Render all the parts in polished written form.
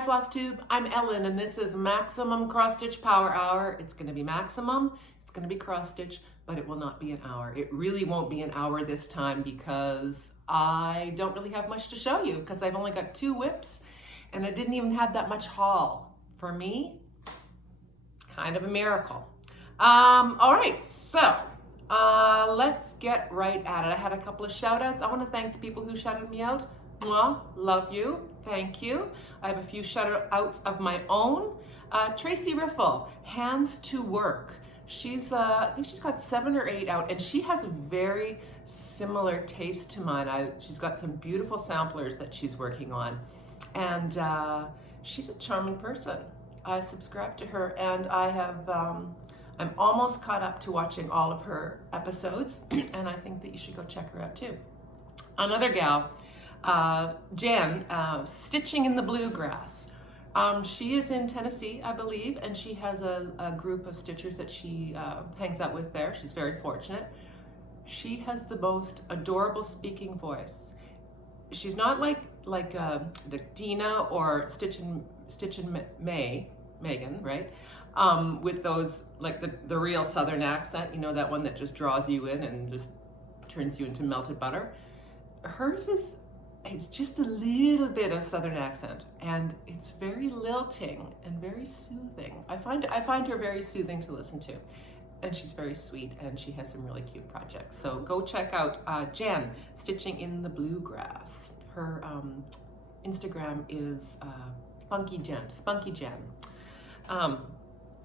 Hi Flosstube, I'm Ellen and this is Maximum Cross Stitch Power Hour. It's going to be maximum, it's going to be cross stitch, but it will not be an hour. It really won't be an hour this time because I don't really have much to show you because I've only got 2 whips and I didn't even have that much haul. For me, kind of a miracle. All right, so let's get right at it. I had a couple of shout outs. I want to thank the people who shouted me out. Mwah, love you, thank you. I have a few shout outs of my own. Tracy Riffle, hands to work. She's, I think she's got 7 or 8 out and she has a very similar taste to mine. She's got some beautiful samplers that she's working on and she's a charming person. I subscribe to her and I have, I'm almost caught up to watching all of her episodes and I think that you should go check her out too. Another gal, Jen, Stitching in the Bluegrass. She is in Tennessee, I believe, and she has a group of stitchers that she hangs out with there. She's very fortunate. She has the most adorable speaking voice. She's not like Dina or Stitchin' Megan, right? With those, like the real Southern accent, you know, that one that just draws you in and just turns you into melted butter. Hers is, it's just a little bit of Southern accent and it's very lilting and very soothing. I find her very soothing to listen to and she's very sweet and she has some really cute projects. So go check out Jen, Stitching in the Bluegrass. Her Instagram is Spunky Jen.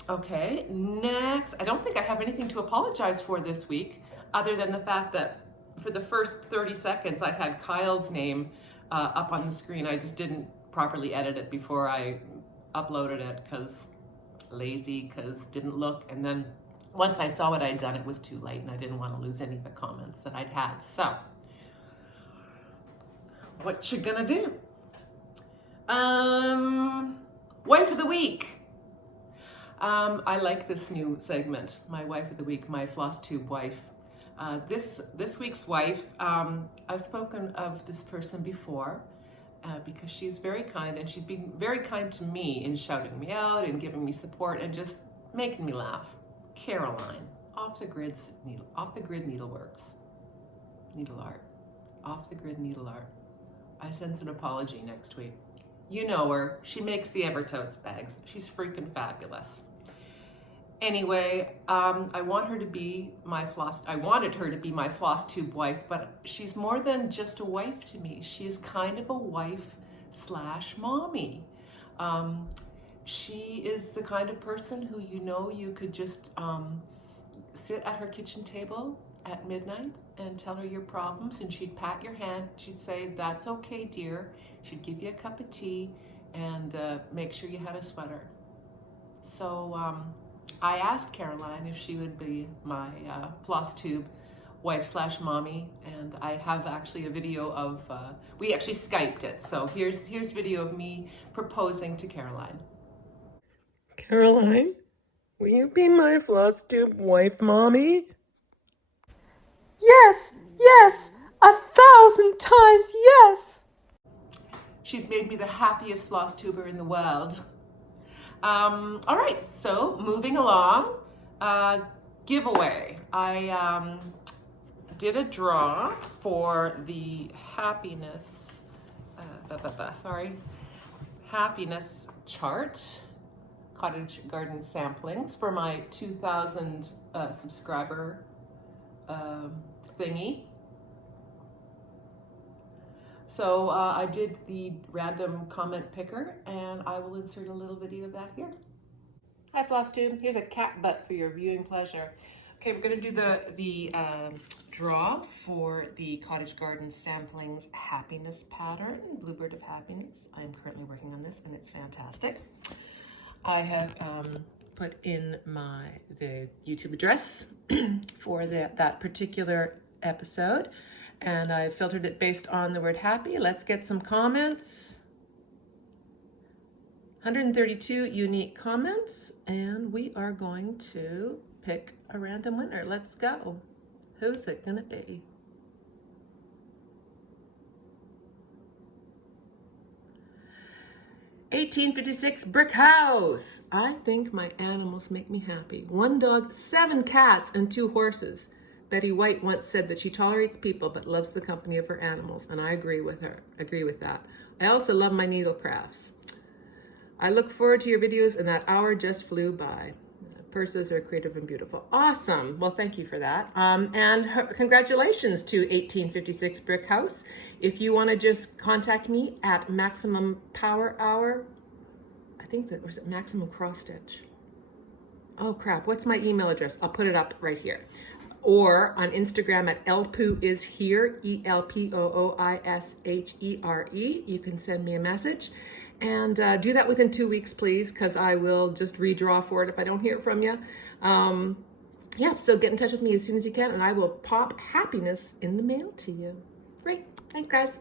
Okay, next, I don't think I have anything to apologize for this week other than the fact that for the first 30 seconds, I had Kyle's name up on the screen. I just didn't properly edit it before I uploaded it because lazy, because didn't look. And then once I saw what I'd done, it was too late and I didn't want to lose any of the comments that I'd had. So, what you gonna do? Wife of the Week. I like this new segment, my Wife of the Week, my Flosstube wife. This week's wife, I've spoken of this person before because she's very kind and she's been very kind to me in shouting me out and giving me support and just making me laugh. Caroline, off the grid needleworks, needle art, off the grid needle art. I sense an apology next week. You know her, she makes the Evertotes bags. She's freaking fabulous. Anyway, I wanted her to be my Flosstube wife, but she's more than just a wife to me. She's kind of a wife / mommy. She is the kind of person who, you know, you could just sit at her kitchen table at midnight and tell her your problems and she'd pat your hand. She'd say, "That's okay, dear." She'd give you a cup of tea and make sure you had a sweater. So, I asked Caroline if she would be my Flosstube wife / mommy, and I have actually a video of, we actually Skyped it, so here's video of me proposing to Caroline. Caroline, will you be my Flosstube wife, mommy? Yes, 1,000 times yes! She's made me the happiest Flosstuber in the world. All right, so moving along, giveaway. I did a draw for the happiness chart, cottage garden samplings for my 2,000 subscriber thingy. So I did the random comment picker and I will insert a little video of that here. Hi Flosstube, here's a cat butt for your viewing pleasure. Okay, we're gonna do the draw for the Cottage Garden Samplings Happiness Pattern, Bluebird of Happiness. I'm currently working on this and it's fantastic. I have put in the YouTube address for that particular episode. And I filtered it based on the word happy. Let's get some comments. 132 unique comments, and we are going to pick a random winner. Let's go. Who's it gonna be? 1856 brick house. I think my animals make me happy. 1 dog, 7 cats, and 2 horses. Betty White once said that she tolerates people but loves the company of her animals, and I agree with her. Agree with that. I also love my needle crafts. I look forward to your videos, and that hour just flew by. Purses are creative and beautiful. Awesome. Well, thank you for that. Congratulations to 1856 Brick House. If you want to just contact me at Maximum Power Hour, I think that was it Maximum Cross Stitch. Oh crap, what's my email address? I'll put it up right here. Or on Instagram at elpooishere, ELPOOISHERE. You can send me a message. And do that within 2 weeks, please, because I will just redraw for it if I don't hear from you. Yeah, so get in touch with me as soon as you can, and I will pop happiness in the mail to you. Great. Thanks, guys.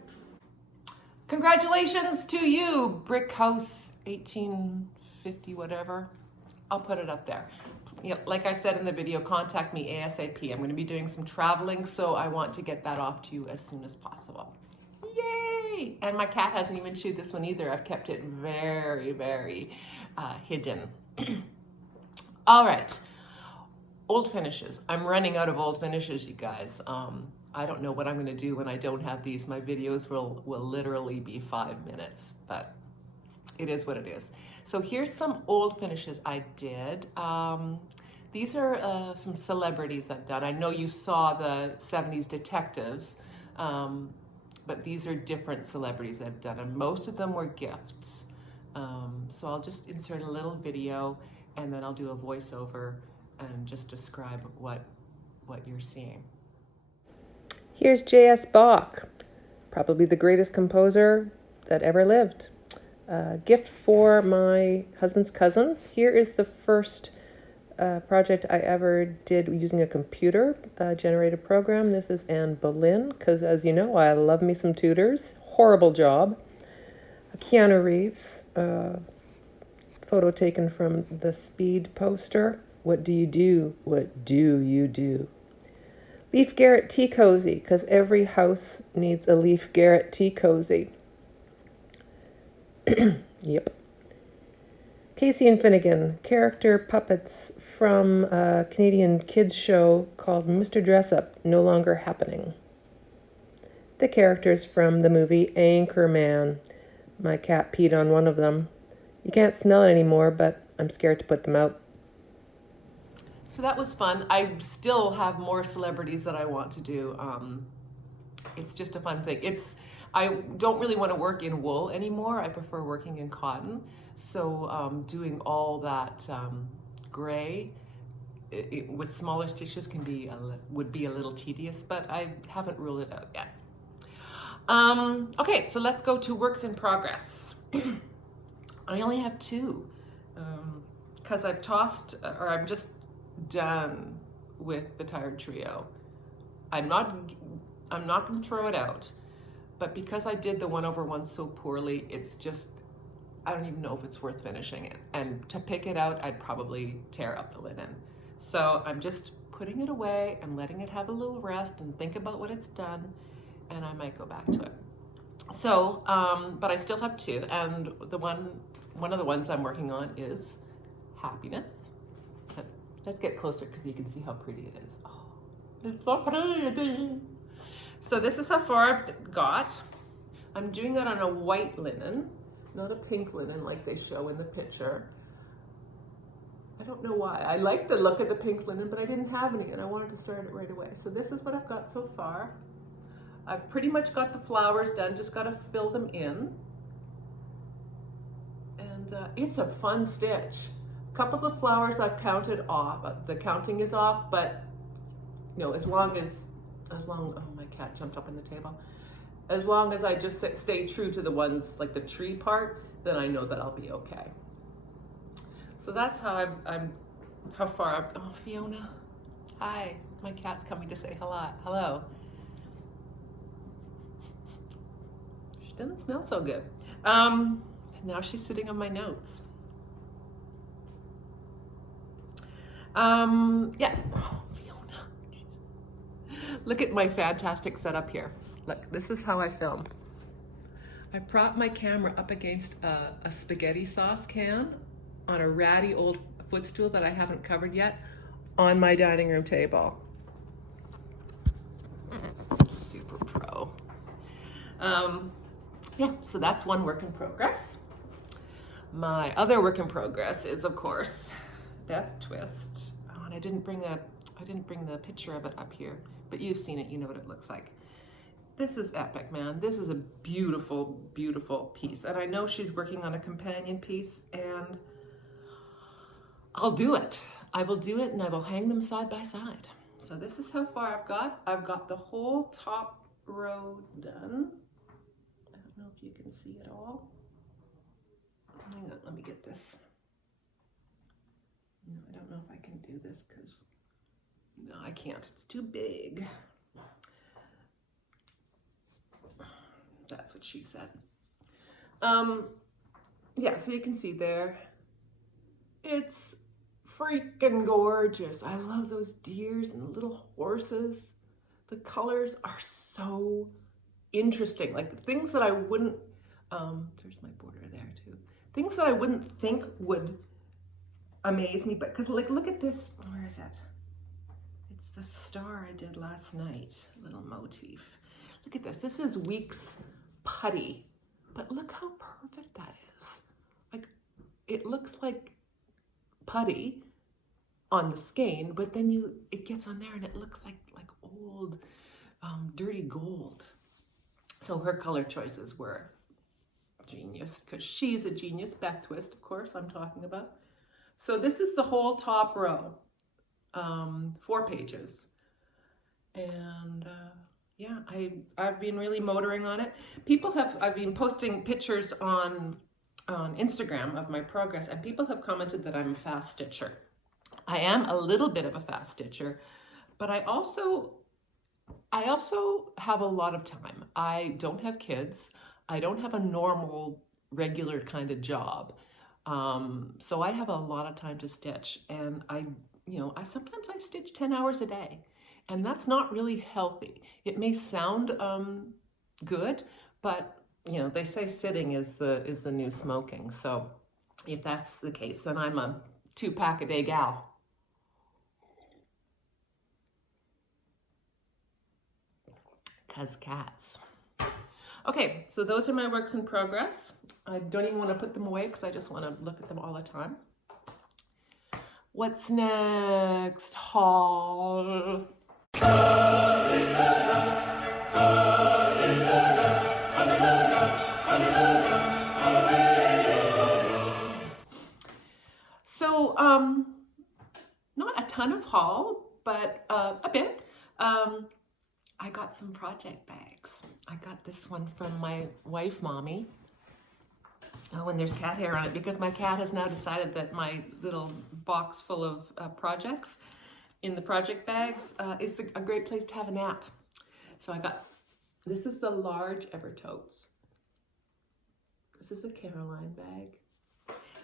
Congratulations to you, Brick House 1850 whatever. I'll put it up there. You know, like I said in the video, contact me ASAP. I'm going to be doing some traveling, so I want to get that off to you as soon as possible. Yay! And my cat hasn't even chewed this one either. I've kept it very, very hidden. All right. Old finishes. I'm running out of old finishes, you guys. I don't know what I'm going to do when I don't have these. My videos will literally be 5 minutes, but it is what it is. So here's some old finishes I did. These are some celebrities I've done. I know you saw the 70s detectives, but these are different celebrities I've done, and most of them were gifts. So I'll just insert a little video, and then I'll do a voiceover and just describe what you're seeing. Here's J.S. Bach, probably the greatest composer that ever lived. Gift for my husband's cousin. Here is the first project I ever did using a computer generated program. This is Anne Boleyn, because as you know, I love me some tutors. Horrible job. Keanu Reeves, photo taken from the Speed poster. What do you do? What do you do? Leaf Garrett tea cozy, because every house needs a Leaf Garrett tea cozy. Yep. Casey and Finnegan, character puppets from a Canadian kids show called Mr. Dress-Up, no longer happening. The characters from the movie Anchorman. My cat peed on one of them. You can't smell it anymore, but I'm scared to put them out. So that was fun. I still have more celebrities that I want to do. It's just a fun thing. I don't really want to work in wool anymore. I prefer working in cotton. So doing all that gray with smaller stitches would be a little tedious, but I haven't ruled it out yet. Okay, so let's go to works in progress. I only have 2 because I've tossed, or I'm just done with the Tired Trio. I'm not going to throw it out, but because I did the 1/1 so poorly, it's just, I don't even know if it's worth finishing it. And to pick it out, I'd probably tear up the linen. So I'm just putting it away and letting it have a little rest and think about what it's done, and I might go back to it. So, but I still have 2, and one of the ones I'm working on is Happiness. Let's get closer because you can see how pretty it is. Oh, it's so pretty. So this is how far I've got. I'm doing it on a white linen, not a pink linen like they show in the picture. I don't know why. I like the look of the pink linen, but I didn't have any and I wanted to start it right away. So this is what I've got so far. I've pretty much got the flowers done, just got to fill them in. And it's a fun stitch. A couple of the flowers I've counted off. The counting is off, but you know, as long, oh, my cat jumped up on the table. As long as I just stay true to the ones, like the tree part, then I know that I'll be okay. So that's how how far I've, oh, Fiona. Hi, my cat's coming to say hello. She doesn't smell so good. Now she's sitting on my notes. Yes. Oh, Fiona. Jesus. Look at my fantastic setup here. Look, this is how I film. I propped my camera up against a spaghetti sauce can on a ratty old footstool that I haven't covered yet on my dining room table. Super pro. Yeah, so that's one work in progress. My other work in progress is, of course, Beth Twist. Oh, and I didn't bring the picture of it up here, but you've seen it, you know what it looks like. This is epic, man. This is a beautiful, beautiful piece. And I know she's working on a companion piece, and I'll do it. I will do it, and I will hang them side by side. So this is how far I've got. I've got the whole top row done. I don't know if you can see it all. Hang on, let me get this. No, I don't know if I can do this because, no, I can't. It's too big. That's what she said. Yeah, so you can see there. It's freaking gorgeous. I love those deers and the little horses. The colors are so interesting. Like things that I wouldn't, there's my border there too. Things that I wouldn't think would amaze me, but because like, look at this, where is it? It's the star I did last night, little motif. Look at this, this is Weeks putty, but look how perfect that is. Like, it looks like putty on the skein, but then it gets on there and it looks like old dirty gold. So her color choices were genius, because she's a genius. Beth Twist, of course, I'm talking about. So this is the whole top row, 4 pages. And yeah, I've been really motoring on it. I've been posting pictures on Instagram of my progress, and people have commented that I'm a fast stitcher. I am a little bit of a fast stitcher, but I also have a lot of time. I don't have kids. I don't have a normal, regular kind of job. So I have a lot of time to stitch, and sometimes I stitch 10 hours a day, and that's not really healthy. It may sound good, but they say sitting is the new smoking. So if that's the case, then I'm a 2-pack a day gal. Cause cats. Okay, so those are my works in progress. I don't even want to put them away because I just want to look at them all the time. What's next? Haul. So, not a ton of haul, but a bit. I got some project bags. I got this one from my wife, Mommy. Oh, and there's cat hair on it because my cat has now decided that my little box full of projects in the project bags is a great place to have a nap. So this is the large Evertotes. This is a Caroline bag.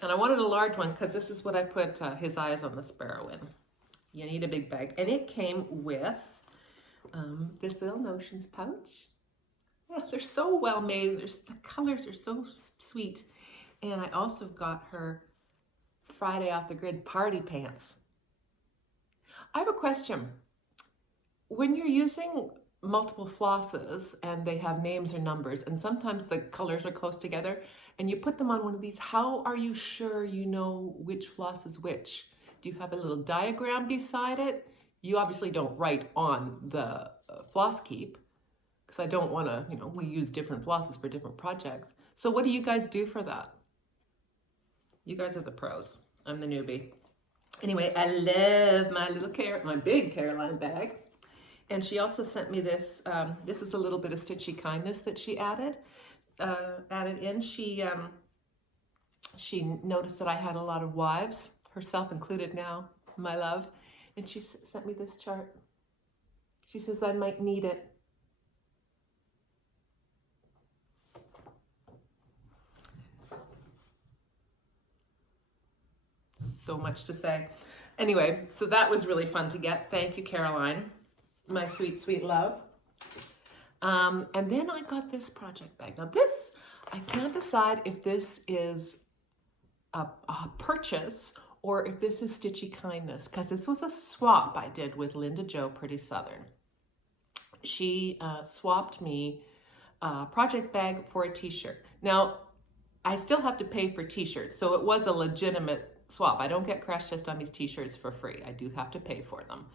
And I wanted a large one because this is what I put his eyes on the sparrow in. You need a big bag. And it came with this little notions pouch. Oh, they're so well made. The colors are so sweet. And I also got her Friday off the grid party pants. I have a question. When you're using multiple flosses and they have names or numbers, and sometimes the colors are close together, and you put them on one of these, how are you sure you know which floss is which? Do you have a little diagram beside it? You obviously don't write on the floss keep, because I don't want to, we use different flosses for different projects. So what do you guys do for that? You guys are the pros. I'm the newbie. Anyway, I love my big Caroline bag. And she also sent me this. This is a little bit of stitchy kindness that she added in. She noticed that I had a lot of wives, herself included now, my love. And she sent me this chart. She says I might need it. So much to say. Anyway, so that was really fun to get. Thank you, Caroline, my sweet, sweet love. And then I got this project bag. Now this, I can't decide if this is a purchase or if this is Stitchy Kindness, because this was a swap I did with Linda Jo Pretty Southern. She swapped me a project bag for a t-shirt. Now, I still have to pay for t-shirts, so it was a legitimate swap. I don't get Crash Test Dummies t-shirts for free. I do have to pay for them.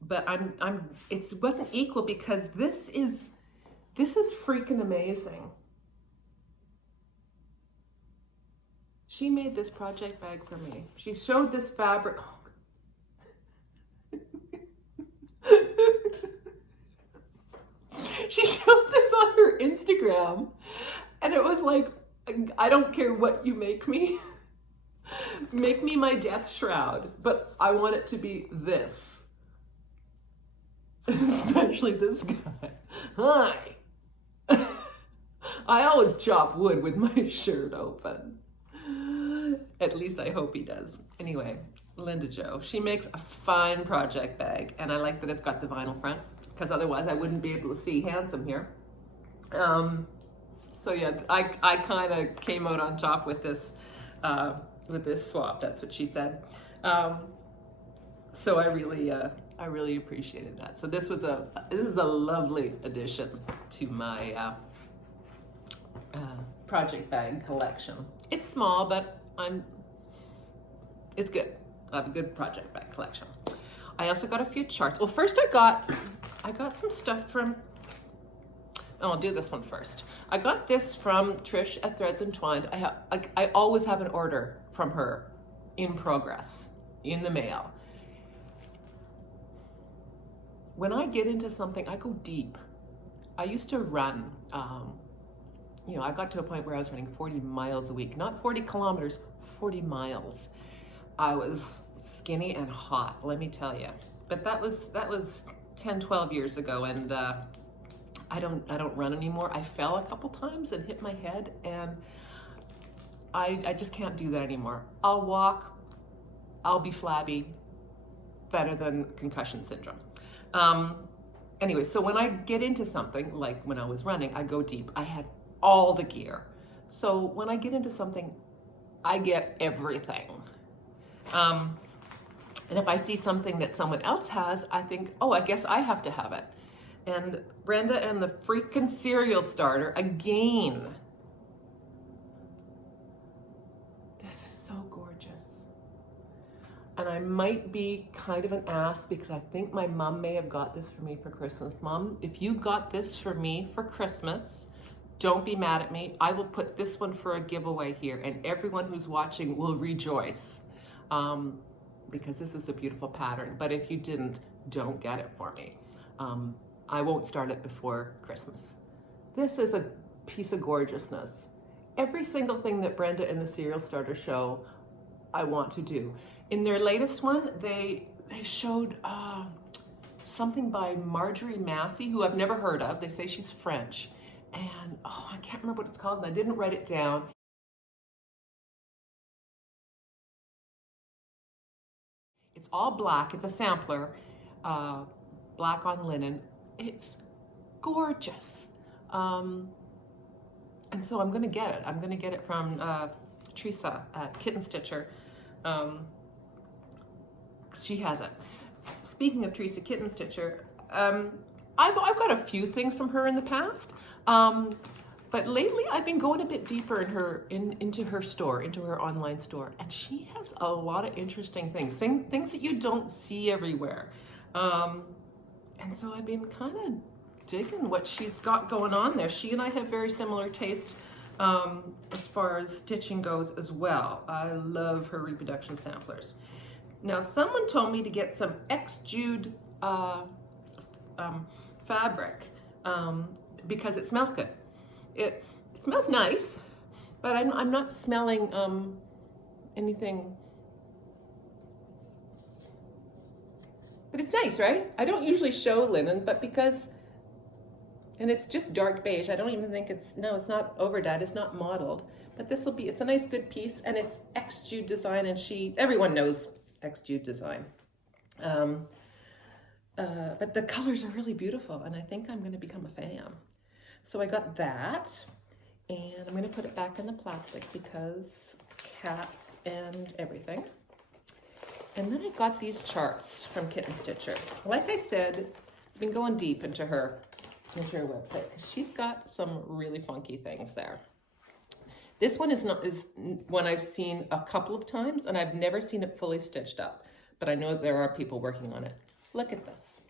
But it wasn't equal because this is freaking amazing. She made this project bag for me. She showed this fabric. She showed this on her Instagram, and it was like, I don't care what you make me. Make me my death shroud, but I want it to be this. Especially this guy. Hi. I always chop wood with my shirt open. At least I hope he does. Anyway, Linda Jo, she makes a fine project bag, and I like that it's got the vinyl front, because otherwise I wouldn't be able to see handsome here. So yeah, I kind of came out on top with this swap. That's what she said. So I really appreciated that. So this is a lovely addition to my project bag collection. It's small, but it's good. I have a good project bag collection. I also got a few charts. Well, first I got some stuff from, I'll do this one first. I got this from Tricia Threads Entwined. I always have an order from her in progress, in the mail. When I get into something, I go deep. I used to run, I got to a point where I was running 40 miles a week, not 40 kilometers, 40 miles. I was skinny and hot, let me tell you. But that was 10, 12 years ago, and I don't run anymore. I fell a couple times and hit my head, and I just can't do that anymore. I'll walk, I'll be flabby, better than concussion syndrome. Anyway, so when I get into something, like when I was running, I go deep. I had all the gear. So when I get into something, I get everything. And if I see something that someone else has, I think, oh, I guess I have to have it. And Brenda and the freaking cereal starter, again. This is so gorgeous. And I might be kind of an ass because I think my mom may have got this for me for Christmas. Mom, if you got this for me for Christmas, don't be mad at me. I will put this one for a giveaway here, and everyone who's watching will rejoice. Because this is a beautiful pattern. But if you didn't, don't get it for me. I won't start it before Christmas. This is a piece of gorgeousness. Every single thing that Brenda and the Cereal Starter show, I want to do. In their latest one, they showed something by Marjorie Massey, who I've never heard of. They say she's French. And, I can't remember what it's called, and I didn't write it down. It's all black. It's a sampler, black on linen. It's gorgeous. And so I'm going to get it. I'm going to get it from Teresa at Kitten Stitcher. She has it. Speaking of Teresa Kitten Stitcher, I've got a few things from her in the past. But lately I've been going a bit deeper into her store, into her online store, and she has a lot of interesting things that you don't see everywhere. And so I've been kind of digging what she's got going on there. She and I have very similar taste as far as stitching goes as well. I love her reproduction samplers. Now, someone told me to get some X-Jude fabric because it smells good. It smells nice, but I'm not smelling anything. But it's nice, right? I don't usually show linen, but because, and it's just dark beige. I don't even think it's not overdyed. It's not modeled, but it's a nice good piece, and it's X-Jude design, and everyone knows X-Jude design. But the colors are really beautiful, and I think I'm going to become a fan. So I got that, and I'm gonna put it back in the plastic because cats and everything. And then I got these charts from Kitten Stitcher. Like I said, I've been going deep into her website because she's got some really funky things there. This one is one I've seen a couple of times, and I've never seen it fully stitched up, but I know there are people working on it. Look at this.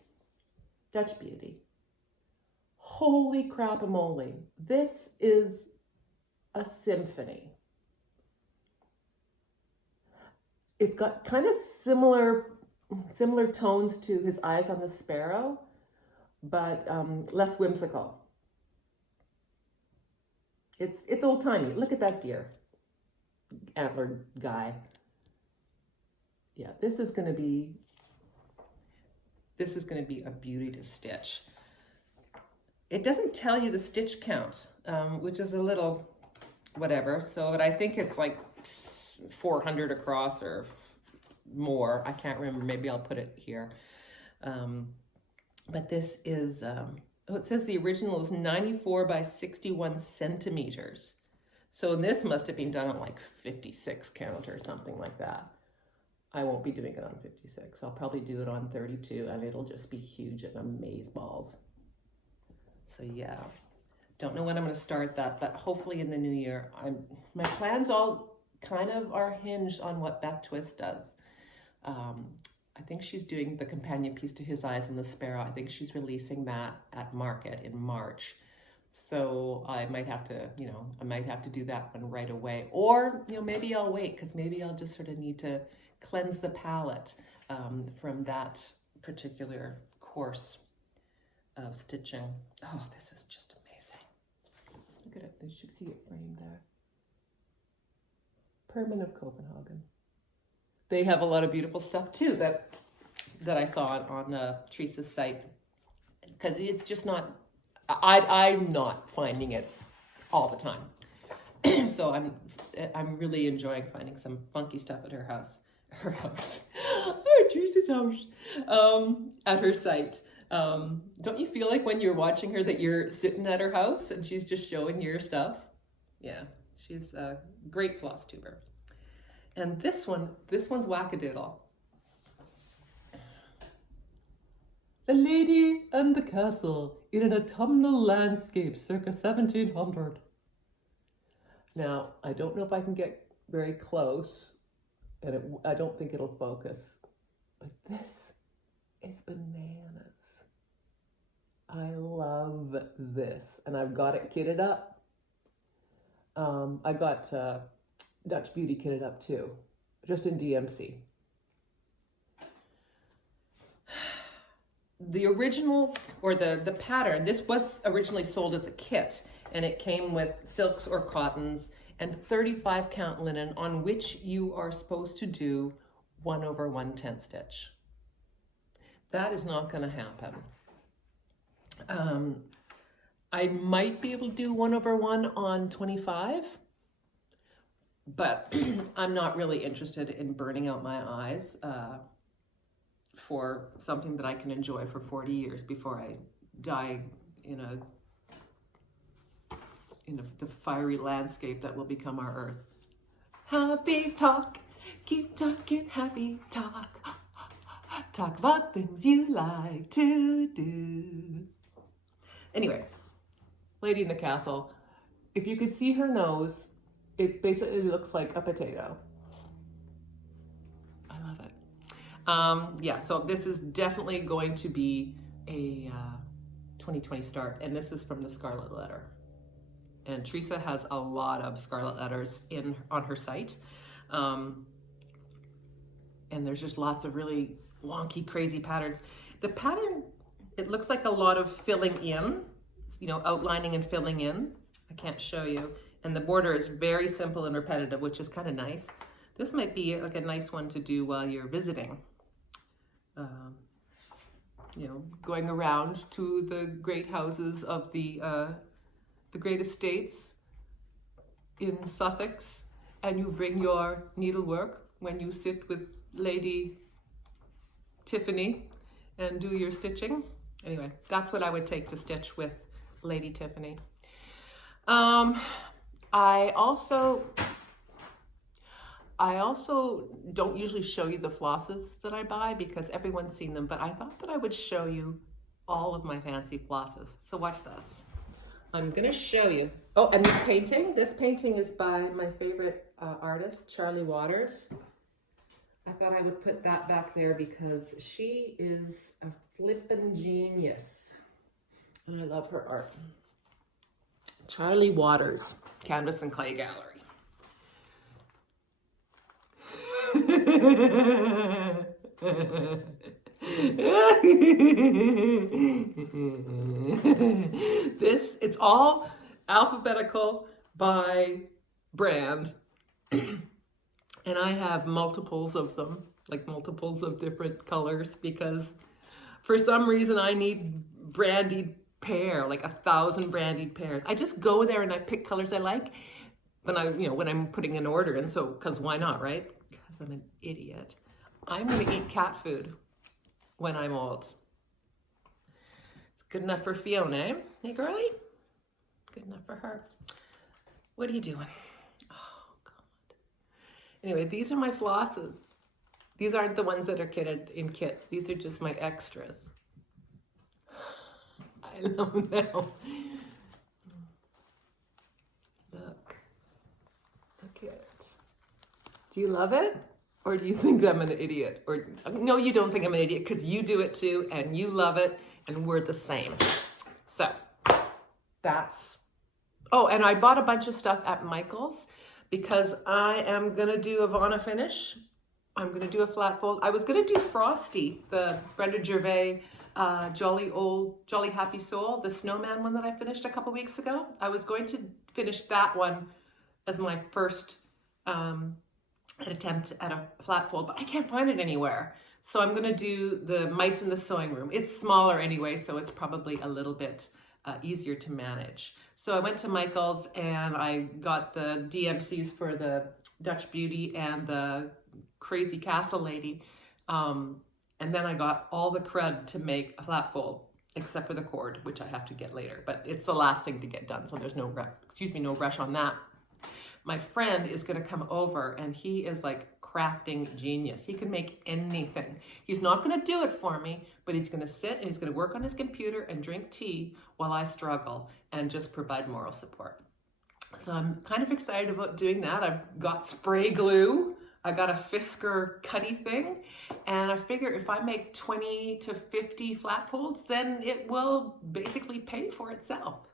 Dutch Beauty. Holy crap-a-moly. This is a symphony. It's got kind of similar tones to His Eyes on the Sparrow, but less whimsical. It's old-timey. Look at that deer. Antlered guy. Yeah, this is gonna be a beauty to stitch. It doesn't tell you the stitch count, which is a little whatever. So, but I think it's like 400 across or more. I can't remember. Maybe I'll put it here. But this is, it says the original is 94 by 61 centimeters. So this must have been done on like 56 count or something like that. I won't be doing it on 56. I'll probably do it on 32, and it'll just be huge and amazeballs. So yeah, don't know when I'm going to start that, but hopefully in the new year. My plans all kind of are hinged on what Beth Twist does. I think she's doing the companion piece to His Eyes on the Sparrow. I think she's releasing that at market in March. So I might have to, I might have to do that one right away. Or, maybe I'll wait, because maybe I'll just sort of need to cleanse the palette from that particular course of stitching. Oh, this is just amazing. Look at it. You should see it framed there. Persimmon of Copenhagen. They have a lot of beautiful stuff too that I saw on Teresa's site, because it's just not, I'm not finding it all the time. So I'm really enjoying finding some funky stuff at her house, Teresa's house, at her site. Don't you feel like when you're watching her that you're sitting at her house and she's just showing your stuff? Yeah, she's a great floss tuber. And this one's wackadoodle. The Lady and the Castle in an autumnal landscape circa 1700. Now, I don't know if I can get very close, and I don't think it'll focus, but this is bananas. I love this, and I've got it kitted up. I got Dutch Beauty kitted up too, just in DMC. The original, or the pattern, this was originally sold as a kit, and it came with silks or cottons and 35 count linen, on which you are supposed to do 1/110 stitch. That is not going to happen. I might be able to do 1/1 on 25, but I'm not really interested in burning out my eyes for something that I can enjoy for 40 years before I die in the fiery landscape that will become our earth. Happy talk, keep talking happy talk. Talk about things you like to do. Anyway, Lady in the Castle. If you could see her nose, it basically looks like a potato. I love it. Yeah, so this is definitely going to be a 2020 start, and this is from the Scarlet Letter. And Teresa has a lot of Scarlet Letters on her site. And there's just lots of really wonky, crazy patterns. The pattern, it looks like a lot of filling in, outlining and filling in. I can't show you. And the border is very simple and repetitive, which is kind of nice. This might be like a nice one to do while you're visiting. Going around to the great houses of the great estates in Sussex, and you bring your needlework when you sit with Lady Tiffany and do your stitching. Anyway, that's what I would take to stitch with Lady Tiffany. I also don't usually show you the flosses that I buy because everyone's seen them, but I thought that I would show you all of my fancy flosses. So watch this. I'm gonna show you. Oh, and this painting is by my favorite artist, Charlie Waters. I thought I would put that back there because she is a flippin' genius. And I love her art. Charlie Waters, Canvas and Clay Gallery. It's all alphabetical by brand. And I have multiples of them, like multiples of different colors, because for some reason I need brandied pair, like 1,000 brandied pairs. I just go there and I pick colors I like when I'm putting an order in. So, because why not, right? Because I'm an idiot. I'm gonna eat cat food when I'm old. It's good enough for Fiona, eh? Hey, girlie? Good enough for her. What are you doing? Anyway, these are my flosses. These aren't the ones that are kitted in kits. These are just my extras. I know now. Look at it. Do you love it? Or do you think I'm an idiot? Or no, you don't think I'm an idiot because you do it too and you love it and we're the same. So that's, oh, and I bought a bunch of stuff at Michael's because I am gonna do a Vana finish. I'm gonna do a flat fold. I was gonna do Frosty, the Brenda Gervais Jolly Happy Soul, the snowman one that I finished a couple weeks ago. I was going to finish that one as my first attempt at a flat fold, but I can't find it anywhere. So I'm gonna do the Mice in the Sewing Room. It's smaller anyway, so it's probably a little bit easier to manage. So I went to Michael's and I got the DMCs for the Dutch Beauty and the Crazy Castle Lady. And then I got all the crud to make a flat fold, except for the cord, which I have to get later, but it's the last thing to get done. So there's no rush on that. My friend is gonna come over and he is like crafting genius. He can make anything. He's not gonna do it for me, but he's gonna sit and he's gonna work on his computer and drink tea while I struggle and just provide moral support. So I'm kind of excited about doing that. I've got spray glue. I got a Fisker cutty thing, and I figure if I make 20 to 50 flat folds, then it will basically pay for itself.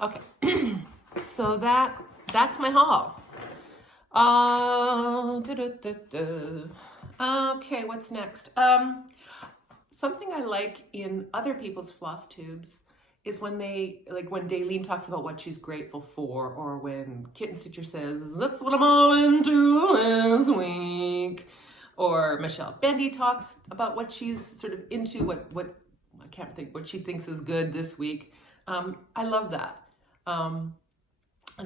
Okay, so that's my haul. Okay, what's next? Something I like in other people's floss tubes is when when Daylene talks about what she's grateful for, or when Kitten Stitcher says, that's what I'm all into this week, or Michelle Bendy talks about what she's sort of into, what I can't think, what she thinks is good this week. I love that. And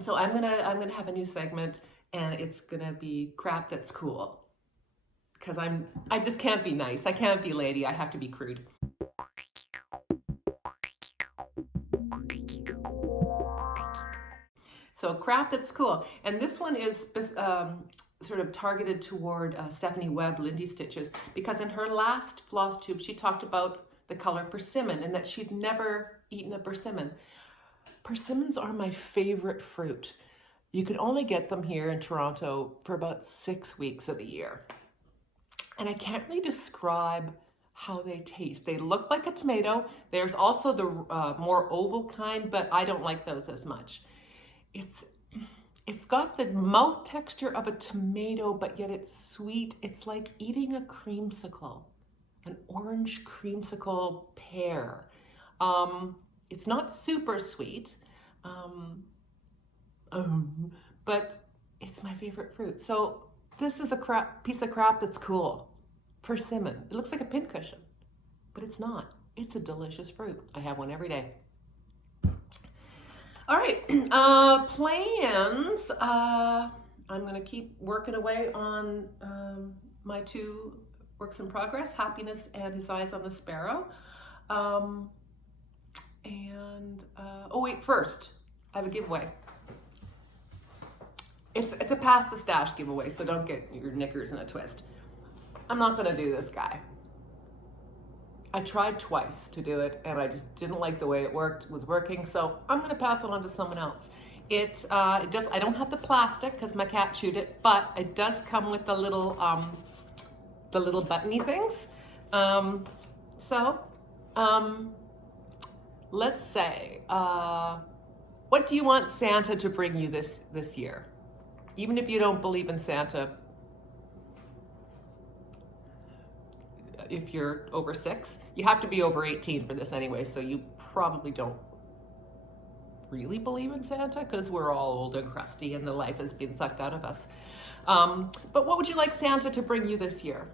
so I'm gonna have a new segment, and it's gonna be crap that's cool. Because I just can't be nice. I can't be lady. I have to be crude. So crap that's cool. And this one is sort of targeted toward Stephanie Webb Lindy Stitches, because in her last floss tube, she talked about the color persimmon and that she'd never eaten a persimmon. Persimmons are my favorite fruit. You can only get them here in Toronto for about 6 weeks of the year. And I can't really describe how they taste. They look like a tomato. There's also the more oval kind, but I don't like those as much. It's got the mouth texture of a tomato, but yet it's sweet. It's like eating a creamsicle, an orange creamsicle pear. It's not super sweet, but it's my favorite fruit. So this is a piece of crap that's cool. Persimmon. It looks like a pincushion, but it's not. It's a delicious fruit. I have one every day. All right, plans. I'm gonna keep working away on my 2 works in progress, Happiness and His Eyes on the Sparrow. And, oh wait, first, I have a giveaway. It's a pass the stash giveaway, so don't get your knickers in a twist. I'm not gonna do this guy. I tried twice to do it and I just didn't like the way it was working, so I'm gonna pass it on to someone else. I don't have the plastic because my cat chewed it, but it does come with the little buttony things. Let's say, what do you want Santa to bring you this year? Even if you don't believe in Santa, if you're over 6, you have to be over 18 for this anyway, so you probably don't really believe in Santa because we're all old and crusty and the life has been sucked out of us. But what would you like Santa to bring you this year?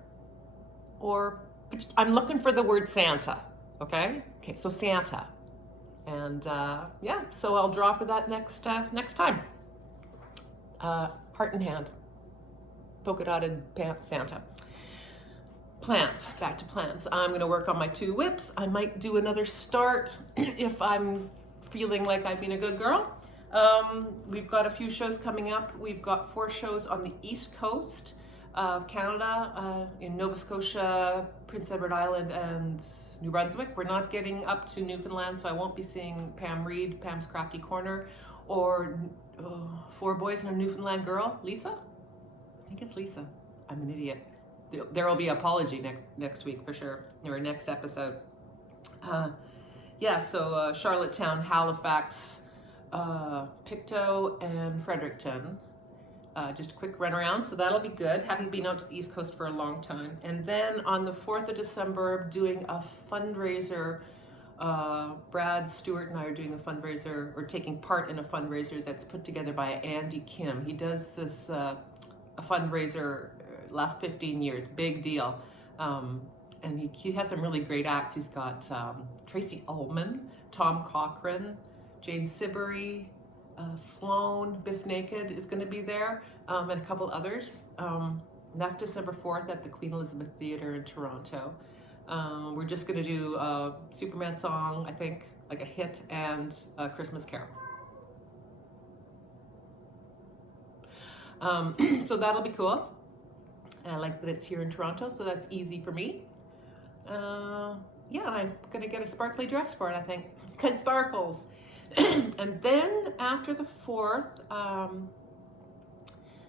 Or I'm looking for the word Santa, okay? Okay, so Santa. And yeah, so I'll draw for that next time. Heart in hand. Polka dotted Santa. Plans, back to plans. I'm gonna work on my 2 whips. I might do another start if I'm feeling like I've been a good girl. We've got a few shows coming up. We've got 4 shows on the East Coast of Canada, in Nova Scotia, Prince Edward Island, and New Brunswick. We're not getting up to Newfoundland, so I won't be seeing Pam Reed, Pam's Crafty Corner, or 4 Boys and a Newfoundland Girl, Lisa? I think it's Lisa. I'm an idiot. There will be an apology next week for sure, or next episode. Yeah, so Charlottetown, Halifax, Pictou, and Fredericton. Just a quick run around, so that'll be good. Haven't been out to the East Coast for a long time. And then on the 4th of December, doing a fundraiser. Brad Stewart and I are doing a fundraiser, or taking part in a fundraiser that's put together by Andy Kim. He does this a fundraiser last 15 years, big deal. And he has some really great acts. He's got Tracy Ullman, Tom Cochran, Jane Siberry, Sloan, Biff Naked is going to be there, and a couple others. And that's December 4th at the Queen Elizabeth Theatre in Toronto. We're just going to do a Superman song, I think, like a hit, and a Christmas Carol. So that'll be cool. I like that it's here in Toronto, so that's easy for me. Yeah, I'm going to get a sparkly dress for it, I think, because sparkles. And then after the 4th,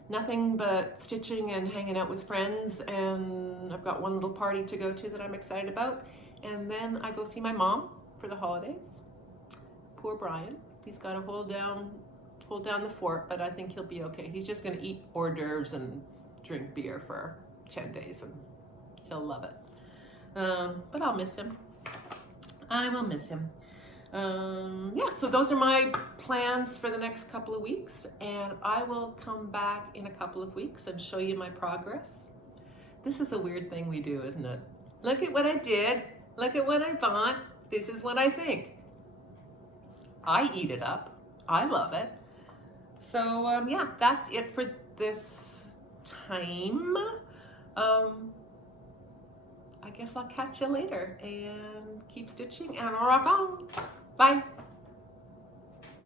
nothing but stitching and hanging out with friends, and I've got one little party to go to that I'm excited about. And then I go see my mom for the holidays. Poor Brian. He's got to hold down the fort, but I think he'll be okay. He's just going to eat hors d'oeuvres and drink beer for 10 days, and he'll love it. But I'll miss him. I will miss him. Yeah, so those are my plans for the next couple of weeks, and I will come back in a couple of weeks and show you my progress. This is a weird thing we do, isn't it? Look at what I did. Look at what I bought. This is what I think. I eat it up. I love it. So yeah, that's it for this time. I guess I'll catch you later, and keep stitching and rock on. Bye.